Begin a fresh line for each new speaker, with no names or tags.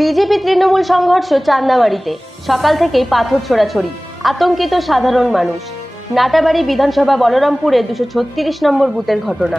BJP Trinamool সংঘর্ষ চান্দাবাড়িতে। সকাল থেকেই পাথর ছোড়াছড়ি। আতঙ্কিত সাধারণ মানুষ। নাটাবাড়ি বিধানসভা বলরামপুরে দুশো ছত্রিশ নম্বর বুথের ঘটনা।